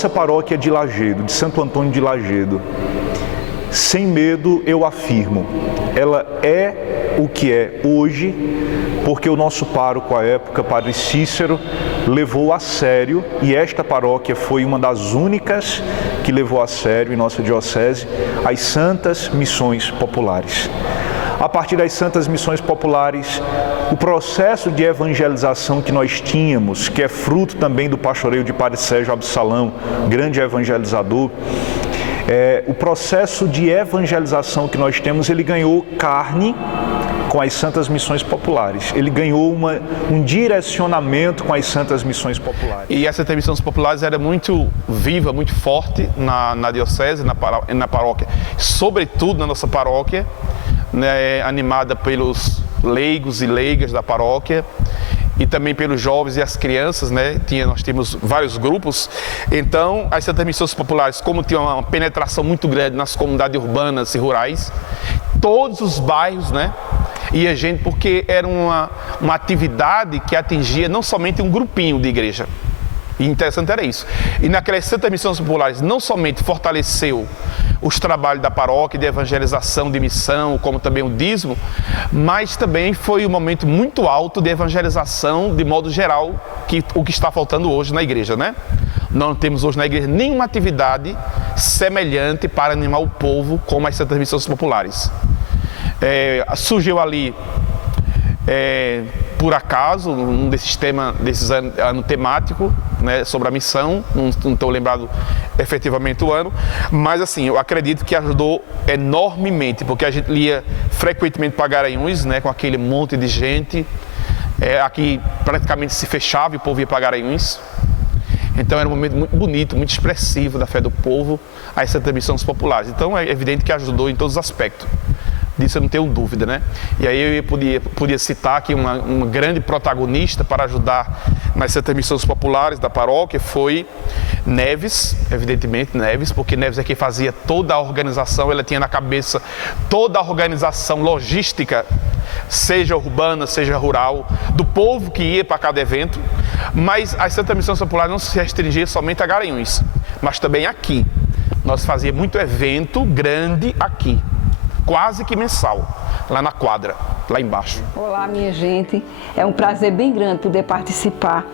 nossa paróquia de Lagedo, de Santo Antônio de Lagedo, sem medo eu afirmo, ela é o que é hoje, porque o nosso pároco à época, Padre Cícero, levou a sério, e esta paróquia foi uma das únicas que levou a sério em nossa diocese, as Santas Missões Populares. A partir das Santas Missões Populares, o processo de evangelização que nós tínhamos, que é fruto também do pastoreio de Padre Sérgio Absalão, grande evangelizador, o processo de evangelização que nós temos, ele ganhou carne com as Santas Missões Populares. Ele ganhou um direcionamento com as Santas Missões Populares. E essa Santas Missões Populares era muito viva, muito forte na diocese, na paróquia, sobretudo na nossa paróquia, né, animada pelos leigos e leigas da paróquia e também pelos jovens e as crianças, né? Nós tínhamos vários grupos. Então, as Santas Missões Populares, como tinham uma penetração muito grande nas comunidades urbanas e rurais, todos os bairros, né? Ia gente, porque era uma atividade que atingia não somente um grupinho de igreja. E interessante era isso. E naquelas Santas Missões Populares não somente fortaleceu os trabalhos da paróquia de evangelização, de missão, como também o dízimo, mas também foi um momento muito alto de evangelização de modo geral, o que está faltando hoje na igreja, né? Não temos hoje na igreja nenhuma atividade semelhante para animar o povo como as Santas Missões Populares. Surgiu ali, por acaso, um desses ano temático, né, sobre a missão, não estou lembrado efetivamente o ano, mas assim, eu acredito que ajudou enormemente, porque a gente lia frequentemente para Garanhuns, né, com aquele monte de gente, aqui praticamente se fechava e o povo ia para Garanhuns. Então era um momento muito bonito, muito expressivo da fé do povo, as Santas Missões Populares. Então é evidente que ajudou em todos os aspectos. Disso eu não tenho dúvida, né? E aí eu podia citar aqui uma grande protagonista para ajudar nas Santas Missões Populares da paróquia, foi Neves, evidentemente Neves, porque Neves é quem fazia toda a organização, ela tinha na cabeça toda a organização logística, seja urbana, seja rural, do povo que ia para cada evento, mas as Santas Missões Populares não se restringiam somente a Garanhuns, mas também aqui. Nós fazíamos muito evento grande aqui, quase que mensal, lá na quadra, lá embaixo. Olá, minha gente. É um prazer bem grande poder participar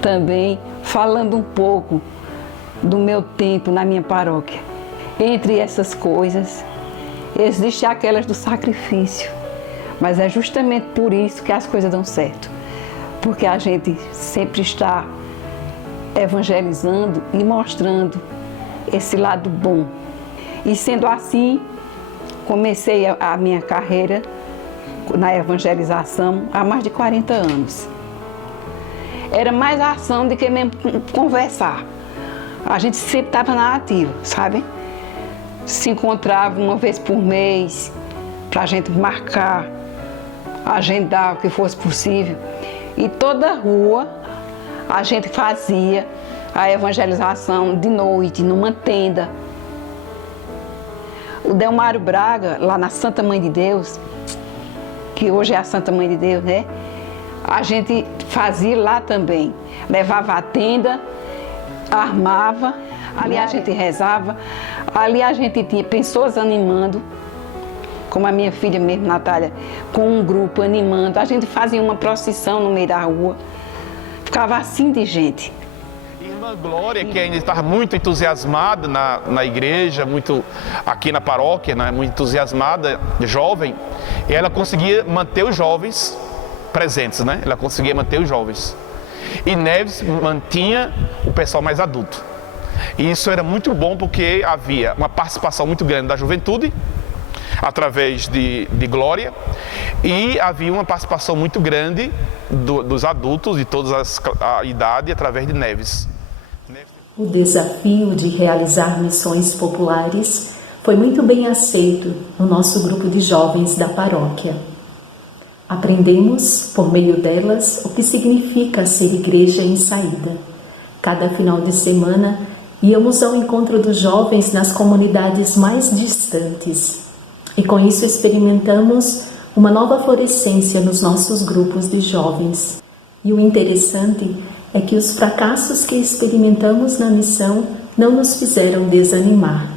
também, falando um pouco do meu tempo na minha paróquia. Entre essas coisas, existem aquelas do sacrifício, mas é justamente por isso que as coisas dão certo. Porque a gente sempre está evangelizando e mostrando esse lado bom. E sendo assim, comecei a minha carreira na evangelização há mais de 40 anos. Era mais ação do que mesmo conversar. A gente sempre estava na ativa, sabe? Se encontrava uma vez por mês para a gente marcar, agendar o que fosse possível. E toda rua a gente fazia a evangelização de noite, numa tenda. O Delmário Braga, lá na Santa Mãe de Deus, que hoje é a Santa Mãe de Deus, né? A gente fazia lá também. Levava a tenda, armava, ali a gente rezava, ali a gente tinha pessoas animando, como a minha filha mesmo, Natália, com um grupo animando. A gente fazia uma procissão no meio da rua, ficava assim de gente. Irmã Glória, que ainda estava muito entusiasmada na igreja, muito aqui na paróquia, né, muito entusiasmada, jovem, e ela conseguia manter os jovens presentes, né? Ela conseguia manter os jovens. E Neves mantinha o pessoal mais adulto. E isso era muito bom porque havia uma participação muito grande da juventude, através de Glória, e havia uma participação muito grande dos adultos de todas a idade através de Neves. O desafio de realizar missões populares foi muito bem aceito no nosso grupo de jovens da paróquia. Aprendemos, por meio delas, o que significa ser igreja em saída. Cada final de semana, íamos ao encontro dos jovens nas comunidades mais distantes. E com isso experimentamos uma nova florescência nos nossos grupos de jovens. E o interessante é que os fracassos que experimentamos na missão não nos fizeram desanimar.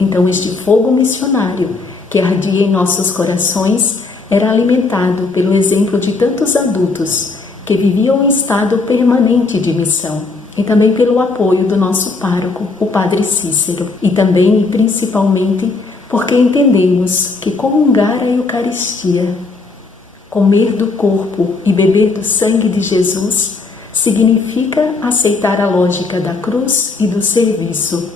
Então este fogo missionário que ardia em nossos corações era alimentado pelo exemplo de tantos adultos que viviam em estado permanente de missão e também pelo apoio do nosso pároco, o Padre Cícero, e também e principalmente porque entendemos que comungar a Eucaristia, comer do corpo e beber do sangue de Jesus, significa aceitar a lógica da cruz e do serviço.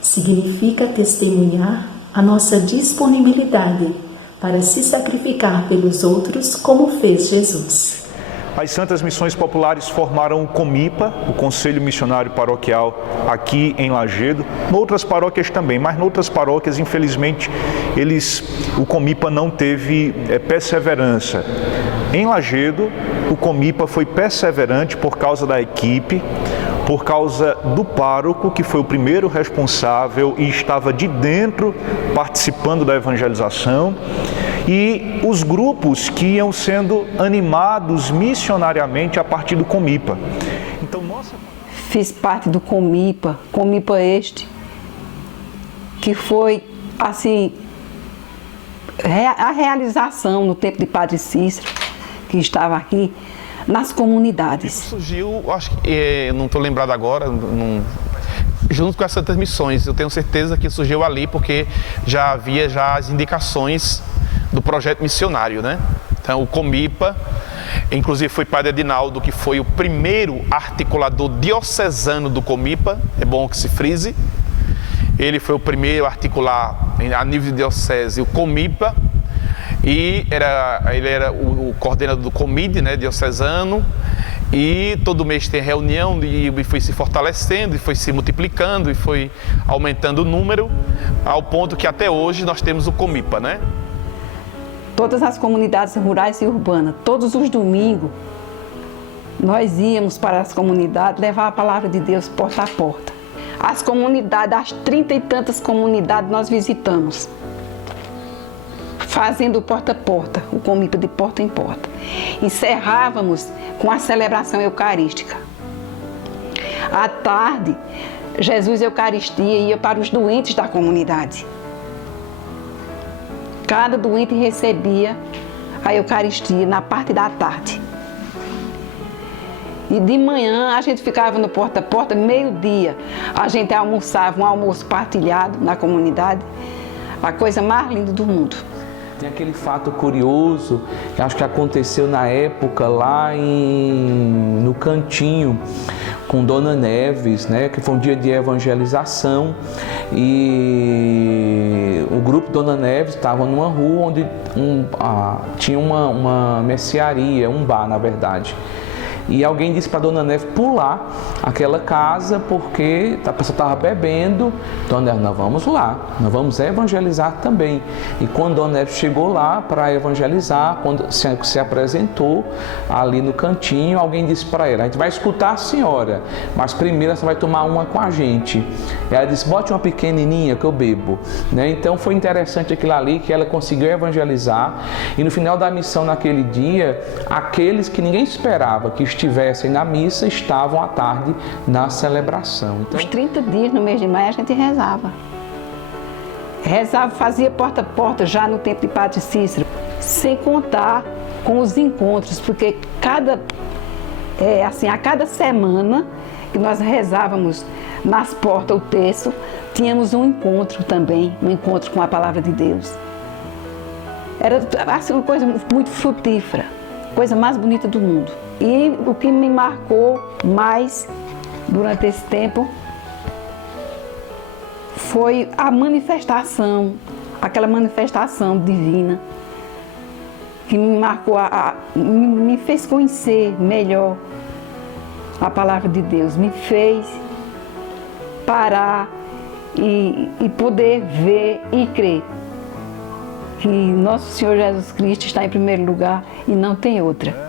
Significa testemunhar a nossa disponibilidade para se sacrificar pelos outros como fez Jesus. As Santas Missões Populares formaram o COMIPA, o Conselho Missionário Paroquial, aqui em Lajedo, noutras paróquias também, mas noutras paróquias, infelizmente, o COMIPA não teve perseverança. Em Lajedo, o COMIPA foi perseverante por causa da equipe, por causa do pároco, que foi o primeiro responsável e estava de dentro participando da evangelização, e os grupos que iam sendo animados missionariamente a partir do COMIPA. Então, fiz parte do COMIPA este, que foi, assim, a realização no tempo de Padre Cícero, que estava aqui, nas comunidades. Surgiu, acho que, não estou lembrado agora, junto com as Santas Missões, eu tenho certeza que surgiu ali porque já havia as indicações do projeto missionário, né? Então o COMIPA, inclusive foi Padre Edinaldo que foi o primeiro articulador diocesano do COMIPA, é bom que se frise, ele foi o primeiro a articular a nível de diocese o COMIPA, e ele era o coordenador do COMIDE, né, diocesano, e todo mês tem reunião e foi se fortalecendo, e foi se multiplicando, e foi aumentando o número, ao ponto que até hoje nós temos o COMIPA, né? Todas as comunidades rurais e urbanas, todos os domingos, nós íamos para as comunidades levar a palavra de Deus porta a porta. As comunidades, as 30 e tantas comunidades nós visitamos, fazendo porta a porta, o COMIPA de porta em porta. Encerrávamos com a celebração eucarística. À tarde, Jesus Eucaristia ia para os doentes da comunidade. Cada doente recebia a Eucaristia na parte da tarde. E de manhã a gente ficava no porta a porta, meio-dia. A gente almoçava, um almoço partilhado na comunidade. A coisa mais linda do mundo. Tem aquele fato curioso que acho que aconteceu na época lá no Cantinho, com Dona Neves, né, que foi um dia de evangelização, e o grupo Dona Neves estava numa rua onde tinha uma mercearia, um bar na verdade. E alguém disse para Dona Neves pular aquela casa porque a pessoa estava bebendo. Dona Neves, nós vamos lá, nós vamos evangelizar também. E quando Dona Neves chegou lá para evangelizar, quando se apresentou ali no cantinho, alguém disse para ela, a gente vai escutar a senhora, mas primeiro você vai tomar uma com a gente. Ela disse, bote uma pequenininha que eu bebo. Né? Então foi interessante aquilo ali, que ela conseguiu evangelizar. E no final da missão naquele dia, aqueles que ninguém esperava que estivessem na missa, estavam à tarde na celebração. Então, os 30 dias no mês de maio a gente rezava. Rezava, fazia porta a porta já no tempo de Padre Cícero, sem contar com os encontros, porque a cada semana que nós rezávamos nas portas o terço, tínhamos um encontro também, um encontro com a palavra de Deus. Era assim, uma coisa muito frutífera, coisa mais bonita do mundo. E o que me marcou mais durante esse tempo foi a manifestação, aquela manifestação divina que me marcou, me fez conhecer melhor a palavra de Deus, me fez parar e poder ver e crer que nosso Senhor Jesus Cristo está em primeiro lugar e não tem outra.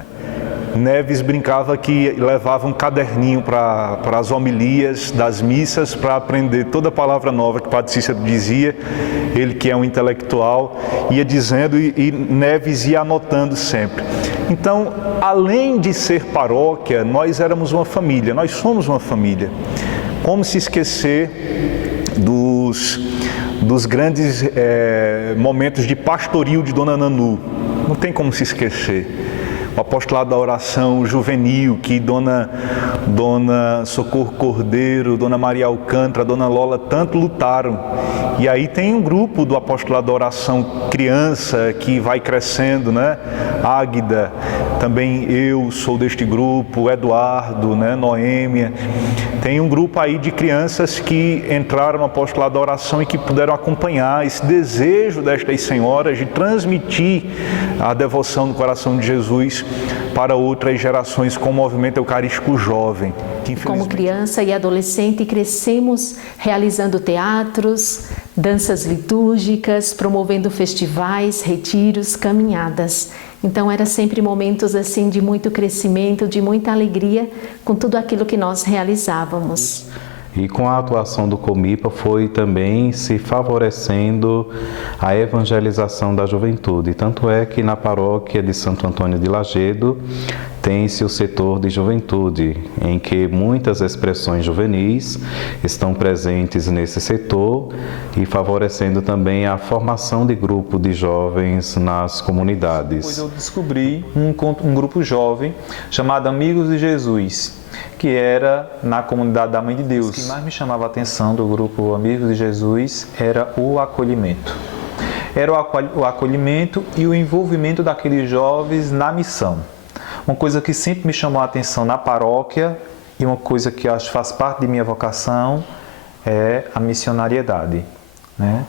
Neves brincava que levava um caderninho para as homilias das missas para aprender toda a palavra nova que o Padre Cícero dizia, ele que é um intelectual, ia dizendo e Neves ia anotando sempre. Então, além de ser paróquia, nós éramos uma família, nós somos uma família. Como se esquecer dos grandes momentos de pastoril de Dona Nanu? Não tem como se esquecer. O apostolado da oração juvenil, que Dona Socorro Cordeiro, Dona Maria Alcântara, Dona Lola tanto lutaram. E aí tem um grupo do apostolado da oração criança que vai crescendo, né? Águida, também eu sou deste grupo, Eduardo, né? Noêmia. Tem um grupo aí de crianças que entraram no apostolado da oração e que puderam acompanhar esse desejo destas senhoras de transmitir a devoção do coração de Jesus para outras gerações com o movimento eucarístico jovem. Como criança e adolescente, crescemos realizando teatros, danças litúrgicas, promovendo festivais, retiros, caminhadas. Então, era sempre momentos assim de muito crescimento, de muita alegria com tudo aquilo que nós realizávamos. E com a atuação do Comipa foi também se favorecendo a evangelização da juventude. Tanto é que na paróquia de Santo Antônio de Lagedo tem-se o setor de juventude, em que muitas expressões juvenis estão presentes nesse setor e favorecendo também a formação de grupo de jovens nas comunidades. Depois eu descobri um grupo jovem chamado Amigos de Jesus, que era na comunidade da Mãe de Deus. O que mais me chamava a atenção do grupo Amigos de Jesus era o acolhimento. Era o acolhimento e o envolvimento daqueles jovens na missão. Uma coisa que sempre me chamou a atenção na paróquia e uma coisa que acho que faz parte de minha vocação é a missionariedade, né?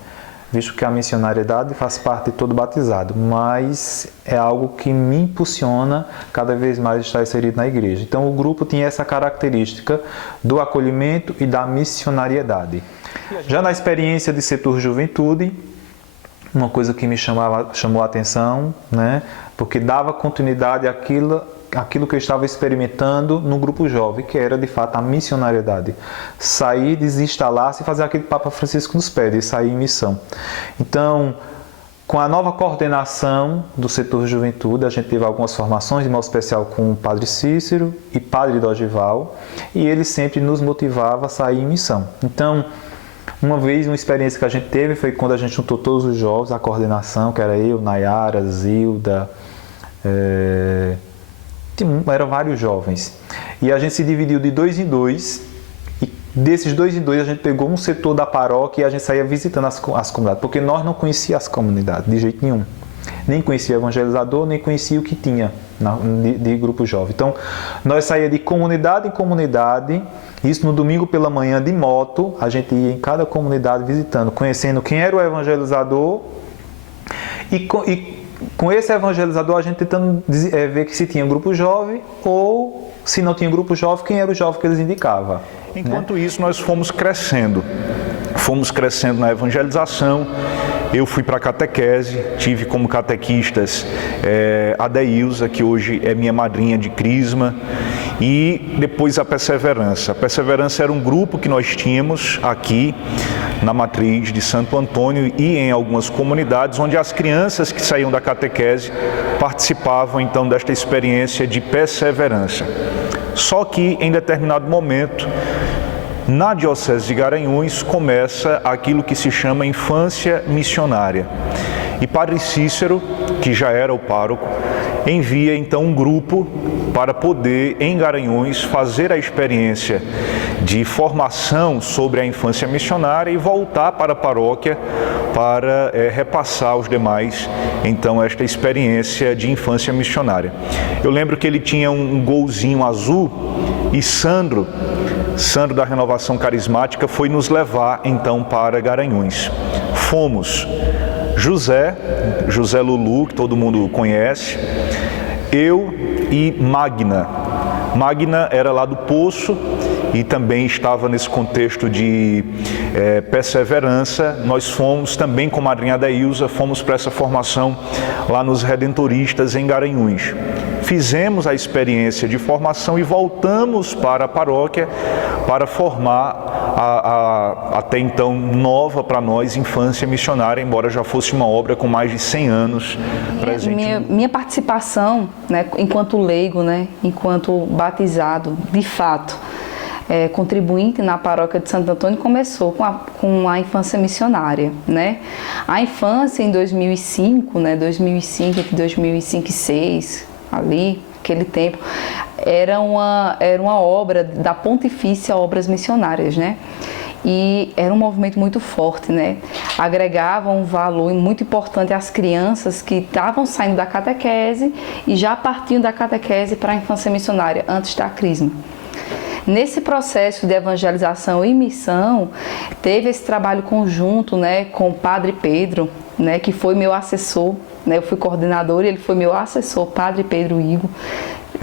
Visto que a missionariedade faz parte de todo batizado, mas é algo que me impulsiona cada vez mais estar inserido na igreja. Então o grupo tinha essa característica do acolhimento e da missionariedade. Já na experiência de setor juventude, uma coisa que me chamou a atenção, né, porque dava continuidade àquilo que eu estava experimentando no grupo jovem, que era de fato a missionariedade. Sair, desinstalar-se e fazer aquilo que o Papa Francisco nos pede, sair em missão. Então, com a nova coordenação do setor juventude, a gente teve algumas formações, de modo especial com o Padre Cícero e Padre Dorival, e ele sempre nos motivava a sair em missão. Então, uma vez, uma experiência que a gente teve foi quando a gente juntou todos os jovens, a coordenação, que era eu, Nayara, Zilda, eram vários jovens. E a gente se dividiu de 2 em 2, e desses 2 em 2 a gente pegou um setor da paróquia e a gente saía visitando as comunidades, porque nós não conhecíamos as comunidades de jeito nenhum. Nem conhecia o evangelizador, nem conhecia o que tinha de grupo jovem. Então, nós saía de comunidade em comunidade, isso no domingo pela manhã de moto, a gente ia em cada comunidade visitando, conhecendo quem era o evangelizador e com esse evangelizador a gente tentando ver que se tinha grupo jovem ou se não tinha grupo jovem, quem era o jovem que eles indicavam. Enquanto isso, nós fomos crescendo na evangelização. Eu fui para a catequese, tive como catequistas a Deilza, que hoje é minha madrinha de crisma, e depois a Perseverança. A Perseverança era um grupo que nós tínhamos aqui na matriz de Santo Antônio e em algumas comunidades, onde as crianças que saíam da catequese participavam então desta experiência de perseverança. Só que em determinado momento, na Diocese de Garanhuns, começa aquilo que se chama infância missionária. E Padre Cícero, que já era o pároco, envia então um grupo para poder, em Garanhuns, fazer a experiência de formação sobre a infância missionária e voltar para a paróquia para repassar aos demais, então, esta experiência de infância missionária. Eu lembro que ele tinha um golzinho azul e Sandro da Renovação Carismática foi nos levar então para Garanhuns. Fomos José Lulu, que todo mundo conhece, eu e Magna. Magna era lá do Poço e também estava nesse contexto de perseverança. Nós fomos também com a madrinha Deilza, fomos para essa formação lá nos Redentoristas em Garanhuns. Fizemos a experiência de formação e voltamos para a paróquia para formar a até então nova para nós infância missionária, embora já fosse uma obra com mais de 100 anos presente. Minha participação, né, enquanto leigo, né, enquanto batizado, de fato, contribuinte na paróquia de Santo Antônio, começou com a infância missionária, né? A infância em 2005, né, 2005 e 2006, ali, aquele tempo, era uma obra da Pontifícia Obras Missionárias, né? E era um movimento muito forte, né? Agregava um valor muito importante às crianças que estavam saindo da catequese e já partiam da catequese para a infância missionária, antes da crisma. Nesse processo de evangelização e missão, teve esse trabalho conjunto, né, com o Padre Pedro, né, que foi meu assessor, né? Eu fui coordenadora e ele foi meu assessor, Padre Pedro Igor.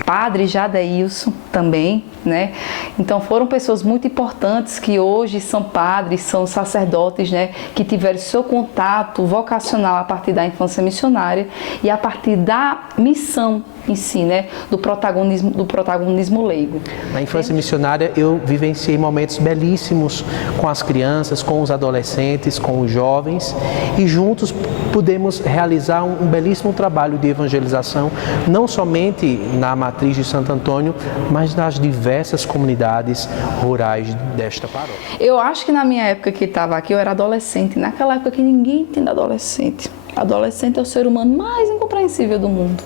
Padre Jadeilson também, né? Então foram pessoas muito importantes que hoje são padres, são sacerdotes, né? Que tiveram seu contato vocacional a partir da infância missionária e a partir da missão em si, né? Do protagonismo leigo. Na infância missionária eu vivenciei momentos belíssimos com as crianças, com os adolescentes, com os jovens e juntos pudemos realizar um belíssimo trabalho de evangelização, não somente na matriz de Santo Antônio, mas nas diversas comunidades rurais desta paróquia. Eu acho que na minha época que estava aqui, eu era adolescente. Naquela época que ninguém entende adolescente. Adolescente é o ser humano mais incompreensível do mundo.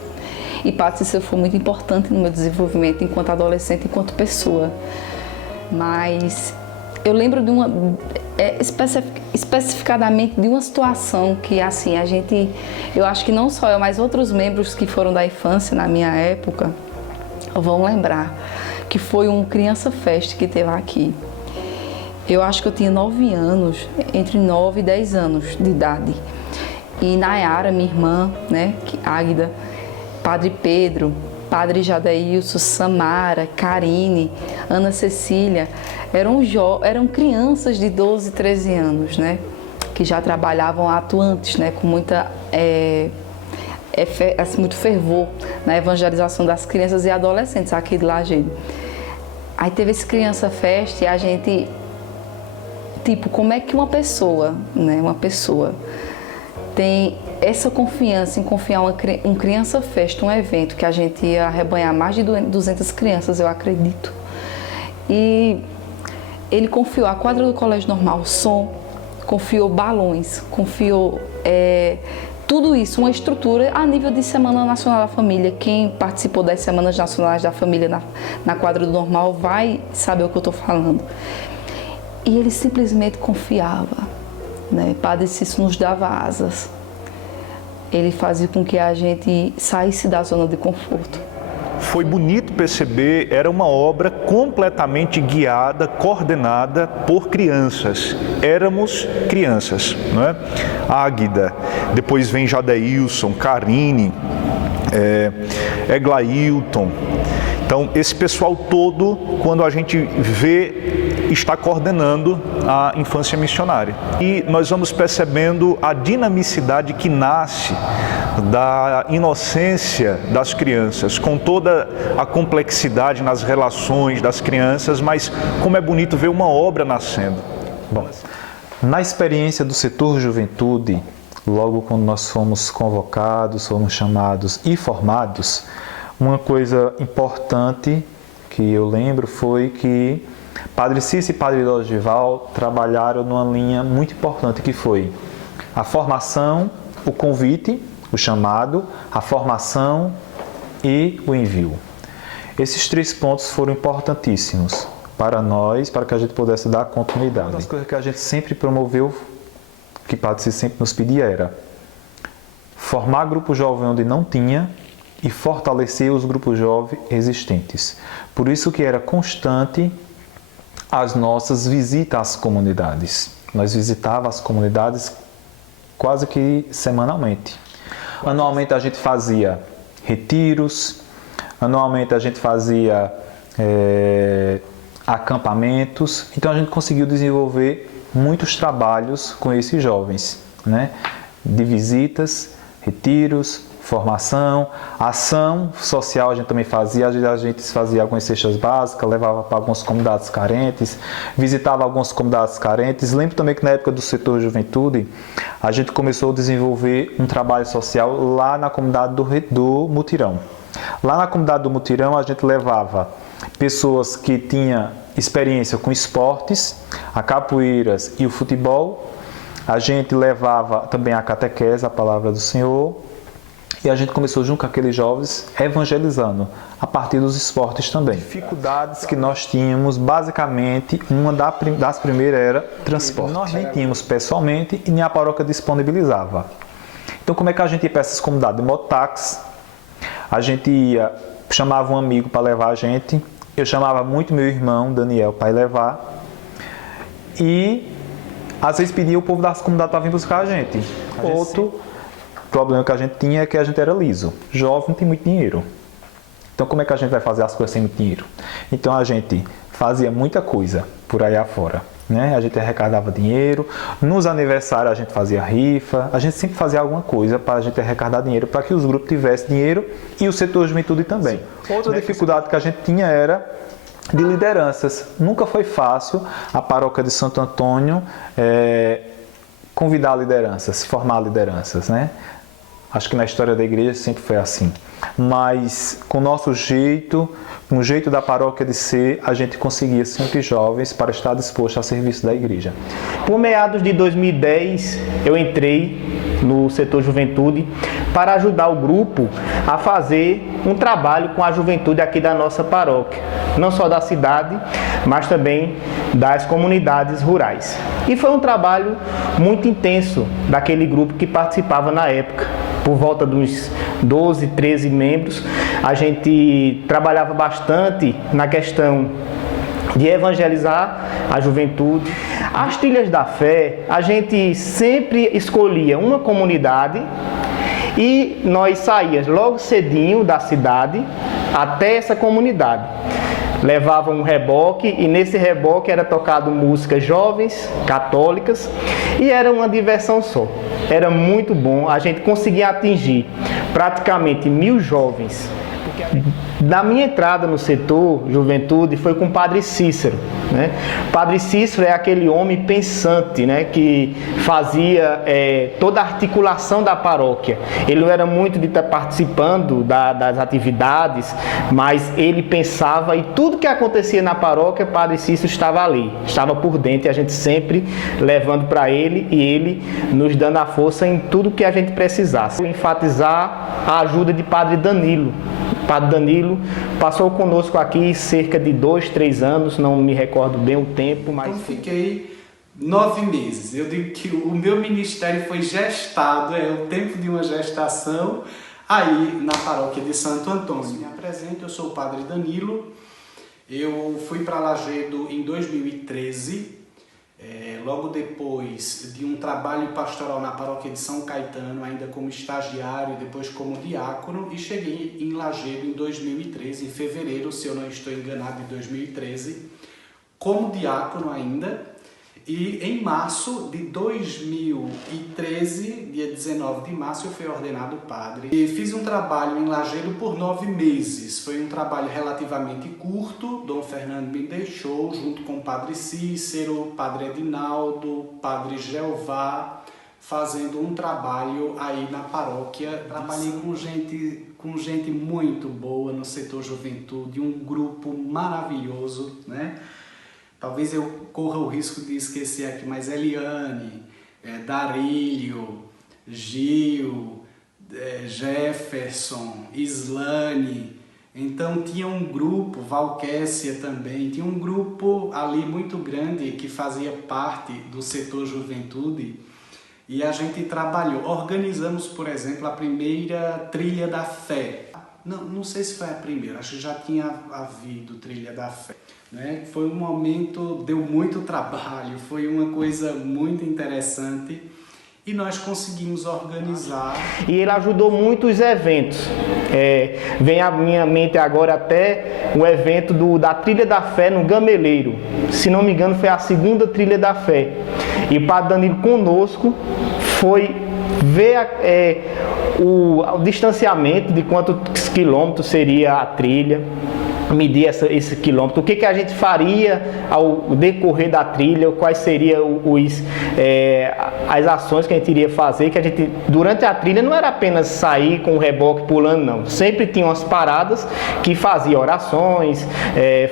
E Padre Cícero foi muito importante no meu desenvolvimento enquanto adolescente, enquanto pessoa. Mas eu lembro de especificadamente de uma situação que, assim, eu acho que não só eu, mas outros membros que foram da infância na minha época vão lembrar, que foi um Criança Fest que teve aqui. Eu acho que eu tinha 9 anos, entre 9 e 10 anos de idade. E Nayara, minha irmã, né, Águida, Padre Pedro, Padre Jadeilson, Samara, Karine, Ana Cecília, eram crianças de 12, 13 anos, né? Que já trabalhavam atuantes, né? Com muito fervor na evangelização das crianças e adolescentes aqui de Lajeado. Aí teve esse Criança Fest e a gente, tipo, como é que uma pessoa tem essa confiança em confiar um Criança Fest, um evento que a gente ia arrebanhar mais de 200 crianças, eu acredito. E ele confiou a quadra do Colégio Normal, o som, confiou balões, confiou tudo isso, uma estrutura a nível de Semana Nacional da Família. Quem participou das Semanas Nacionais da Família na quadra do Normal vai saber o que eu estou falando. E ele simplesmente confiava, né? Padre Cícero nos dava asas. Ele fazia com que a gente saísse da zona de conforto. Foi bonito perceber, era uma obra completamente guiada, coordenada por crianças. Éramos crianças, não é? Águida, depois vem Jadeilson, Karine, Eglailton. Então, esse pessoal todo, quando a gente vê, está coordenando a infância missionária. E nós vamos percebendo a dinamicidade que nasce da inocência das crianças, com toda a complexidade nas relações das crianças, mas como é bonito ver uma obra nascendo. Bom, na experiência do setor juventude, logo quando nós fomos convocados, fomos chamados e formados, uma coisa importante que eu lembro foi que Padre Cícero e Padre Dorival trabalharam numa linha muito importante que foi a formação, o convite, o chamado, a formação e o envio. Esses 3 pontos foram importantíssimos para nós, para que a gente pudesse dar continuidade. Uma das coisas que a gente sempre promoveu, que Padre Cícero sempre nos pedia era formar grupo jovem onde não tinha e fortalecer os grupos jovens existentes. Por isso que era constante as nossas visitas às comunidades. Nós visitávamos as comunidades quase que semanalmente. Anualmente a gente fazia retiros, anualmente a gente fazia acampamentos. Então a gente conseguiu desenvolver muitos trabalhos com esses jovens, né? De visitas, retiros, formação, ação social a gente também fazia, a gente fazia algumas cestas básicas, levava para algumas comunidades carentes, visitava algumas comunidades carentes. Lembro também que na época do setor juventude, a gente começou a desenvolver um trabalho social lá na comunidade do Mutirão. Lá na comunidade do Mutirão a gente levava pessoas que tinham experiência com esportes, a capoeiras e o futebol. A gente levava também a catequese, a palavra do Senhor, e a gente começou junto com aqueles jovens evangelizando a partir dos esportes também. Dificuldades que nós tínhamos, basicamente, uma das primeiras era transporte. Nós nem tínhamos pessoalmente e nem a paróquia disponibilizava. Então, como é que a gente ia para essas comunidades? De mototáxi, a gente ia, chamava um amigo para levar a gente, eu chamava muito meu irmão, Daniel, para ir levar, e às vezes pedia o povo das comunidades para vir buscar a gente. Outro problema que a gente tinha é que a gente era liso. Jovem não tem muito dinheiro. Então como é que a gente vai fazer as coisas sem muito dinheiro? Então a gente fazia muita coisa por aí afora, né? A gente arrecadava dinheiro, nos aniversários a gente fazia rifa, a gente sempre fazia alguma coisa para a gente arrecadar dinheiro, para que os grupos tivessem dinheiro e o setor juventude também. Outra dificuldade que a gente tinha era de lideranças. Nunca foi fácil a paróquia de Santo Antônio convidar lideranças, formar lideranças, né? Acho que na história da igreja sempre foi assim. Mas com o nosso jeito, com o jeito da paróquia de ser, a gente conseguia sempre jovens para estar disposto a serviço da igreja. Por meados de 2010, eu entrei no setor juventude para ajudar o grupo a fazer um trabalho com a juventude aqui da nossa paróquia. Não só da cidade, mas também das comunidades rurais. E foi um trabalho muito intenso daquele grupo que participava na época. Por volta dos 12, 13 membros, a gente trabalhava bastante na questão de evangelizar a juventude. As trilhas da fé, a gente sempre escolhia uma comunidade e nós saíamos logo cedinho da cidade até essa comunidade. Levava um reboque e nesse reboque era tocado músicas jovens, católicas, e era uma diversão só. Era muito bom, a gente conseguia atingir praticamente 1000 jovens. Na minha entrada no setor juventude foi com o Padre Cícero, né? Padre Cícero é aquele homem pensante, né? Que fazia toda a articulação da paróquia. Ele não era muito de estar participando das atividades, mas ele pensava e tudo que acontecia na paróquia, Padre Cícero estava ali, estava por dentro e a gente sempre levando para ele e ele nos dando a força em tudo que a gente precisasse. Vou enfatizar a ajuda de Padre Danilo. Padre Danilo passou conosco aqui cerca de 2, 3 anos, não me recordo bem o tempo, mas... Então fiquei 9 meses. Eu digo que o meu ministério foi gestado, é o tempo de uma gestação, aí na paróquia de Santo Antônio. Me apresento, eu sou o Padre Danilo, eu fui para Lajedo em 2013, logo depois de um trabalho pastoral na paróquia de São Caetano, ainda como estagiário e depois como diácono, e cheguei em Lajedo em 2013, em fevereiro, se eu não estou enganado, de 2013, como diácono ainda, e em março de 2013, dia 19 de março, eu fui ordenado padre. E fiz um trabalho em Lajedo por 9 meses. Foi um trabalho relativamente curto. Dom Fernando me deixou, junto com o Padre Cícero, Padre Edinaldo, Padre Jeová, fazendo um trabalho aí na paróquia. Trabalhei com gente muito boa no setor juventude, um grupo maravilhoso, né? Talvez eu corra o risco de esquecer aqui, mas Eliane, Darílio, Gil, Jefferson, Islane. Então tinha um grupo, Valquécia também, tinha um grupo ali muito grande que fazia parte do setor juventude e a gente trabalhou. Organizamos, por exemplo, a primeira Trilha da Fé. Não sei se foi a primeira, acho que já tinha havido Trilha da Fé. Né? Foi um momento, deu muito trabalho, foi uma coisa muito interessante e nós conseguimos organizar. E ele ajudou muito os eventos. Vem à minha mente agora até o evento da Trilha da Fé no Gameleiro. Se não me engano, foi a segunda Trilha da Fé. E o Padre Danilo conosco foi ver o distanciamento de quantos quilômetros seria a trilha. medir esse quilômetro, o que a gente faria ao decorrer da trilha, quais seriam as ações que a gente iria fazer, que a gente, durante a trilha, não era apenas sair com o reboque pulando, não. Sempre tinha umas paradas que fazia orações,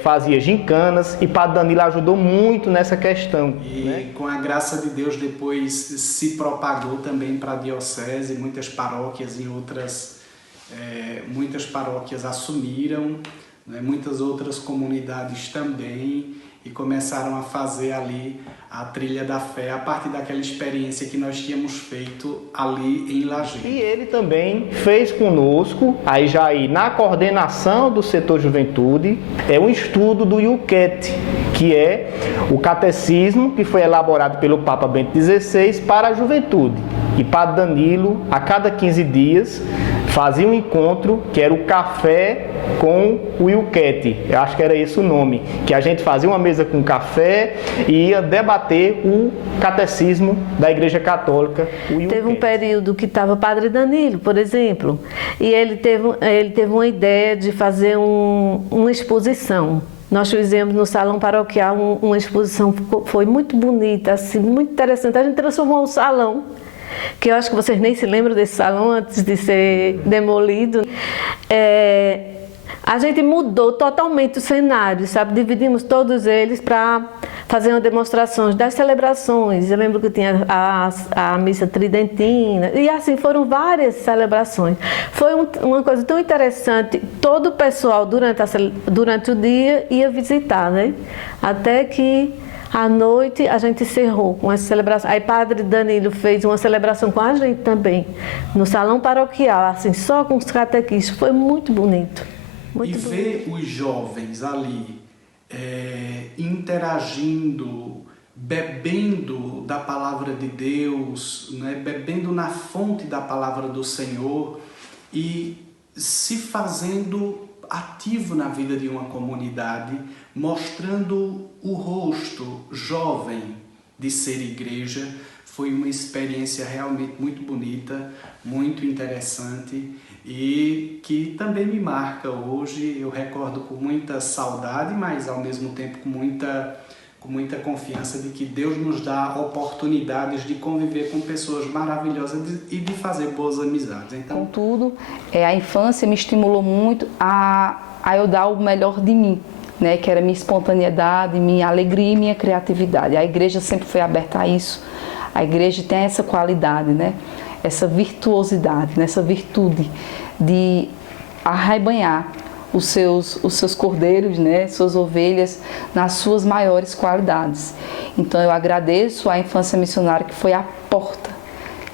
fazia gincanas, e Padre Danilo ajudou muito nessa questão. E né? Com a graça de Deus, depois se propagou também para a diocese, muitas paróquias em outras, muitas paróquias assumiram, né? Muitas outras comunidades também, e começaram a fazer ali a trilha da fé a partir daquela experiência que nós tínhamos feito ali em Lajedo. E ele também fez conosco, aí já aí na coordenação do setor juventude, um estudo do Yucat, que é o catecismo que foi elaborado pelo Papa Bento XVI para a juventude. E Padre Danilo, a cada 15 dias, fazia um encontro que era o café com o Yucat. Eu acho que era esse o nome, que a gente fazia uma mesa com café e ia debater o catecismo da Igreja Católica. Teve um período que estava Padre Danilo, por exemplo, e ele teve uma ideia de fazer uma exposição. Nós fizemos no salão paroquial uma exposição, foi muito bonita, assim, muito interessante. A gente transformou o salão, que eu acho que vocês nem se lembram desse salão antes de ser demolido. A gente mudou totalmente o cenário, sabe? Dividimos todos eles para fazer uma demonstração das celebrações. Eu lembro que tinha a missa tridentina, e assim foram várias celebrações. Foi uma coisa tão interessante. Todo o pessoal, durante o dia, ia visitar, né? Até que à noite a gente encerrou com essa celebração. Aí Padre Danilo fez uma celebração com a gente também, no salão paroquial, assim, só com os catequistas. Foi muito bonito. Muito bonito. Ver os jovens ali interagindo, bebendo da palavra de Deus, né? Bebendo na fonte da palavra do Senhor e se fazendo ativo na vida de uma comunidade, mostrando o rosto jovem de ser igreja, foi uma experiência realmente muito bonita, muito interessante e que também me marca hoje. Eu recordo com muita saudade, mas ao mesmo tempo com muita confiança de que Deus nos dá oportunidades de conviver com pessoas maravilhosas e de fazer boas amizades. Então, contudo, a infância me estimulou muito a eu dar o melhor de mim, né? Que era minha espontaneidade, minha alegria e minha criatividade. A igreja sempre foi aberta a isso. A igreja tem essa qualidade, né? Essa virtuosidade, essa virtude de arrebanhar os seus cordeiros, né, suas ovelhas, nas suas maiores qualidades. Então eu agradeço à infância missionária, que foi a porta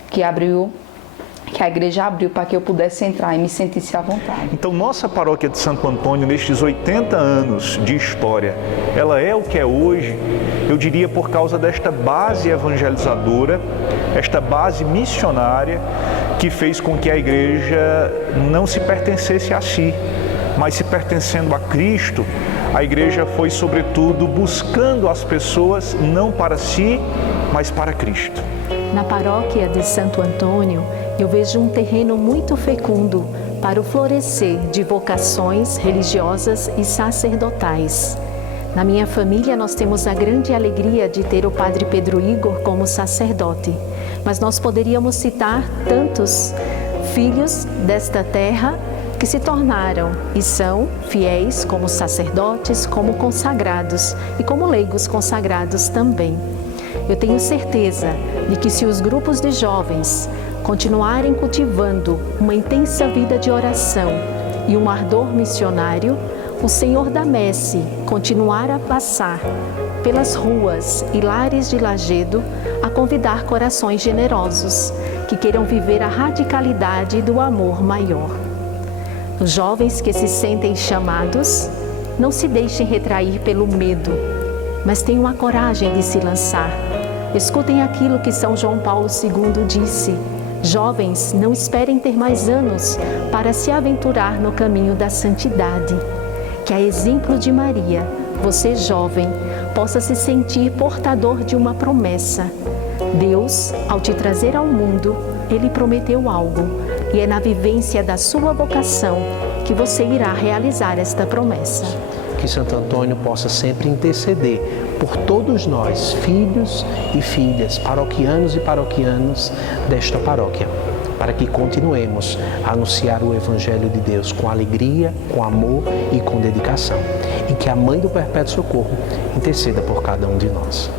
que a igreja abriu para que eu pudesse entrar e me sentisse à vontade. Então nossa paróquia de Santo Antônio, nestes 80 anos de história, ela é o que é hoje, eu diria por causa desta base evangelizadora, esta base missionária que fez com que a igreja não se pertencesse a si, mas se pertencendo a Cristo, a igreja foi sobretudo buscando as pessoas não para si, mas para Cristo. Na paróquia de Santo Antônio, eu vejo um terreno muito fecundo para o florescer de vocações religiosas e sacerdotais. Na minha família, nós temos a grande alegria de ter o Padre Pedro Igor como sacerdote, mas nós poderíamos citar tantos filhos desta terra que se tornaram e são fiéis como sacerdotes, como consagrados e como leigos consagrados também. Eu tenho certeza de que se os grupos de jovens continuarem cultivando uma intensa vida de oração e um ardor missionário, o Senhor da Messe continuar a passar pelas ruas e lares de Lajedo a convidar corações generosos que queiram viver a radicalidade do amor maior. Os jovens que se sentem chamados, não se deixem retrair pelo medo, mas tenham a coragem de se lançar. Escutem aquilo que São João Paulo II disse: jovens, não esperem ter mais anos para se aventurar no caminho da santidade. Que, a exemplo de Maria, você jovem, possa se sentir portador de uma promessa. Deus, ao te trazer ao mundo, Ele prometeu algo, e é na vivência da sua vocação que você irá realizar esta promessa. Que Santo Antônio possa sempre interceder por todos nós, filhos e filhas, paroquianos e paroquianas desta paróquia, para que continuemos a anunciar o Evangelho de Deus com alegria, com amor e com dedicação. E que a Mãe do Perpétuo Socorro interceda por cada um de nós.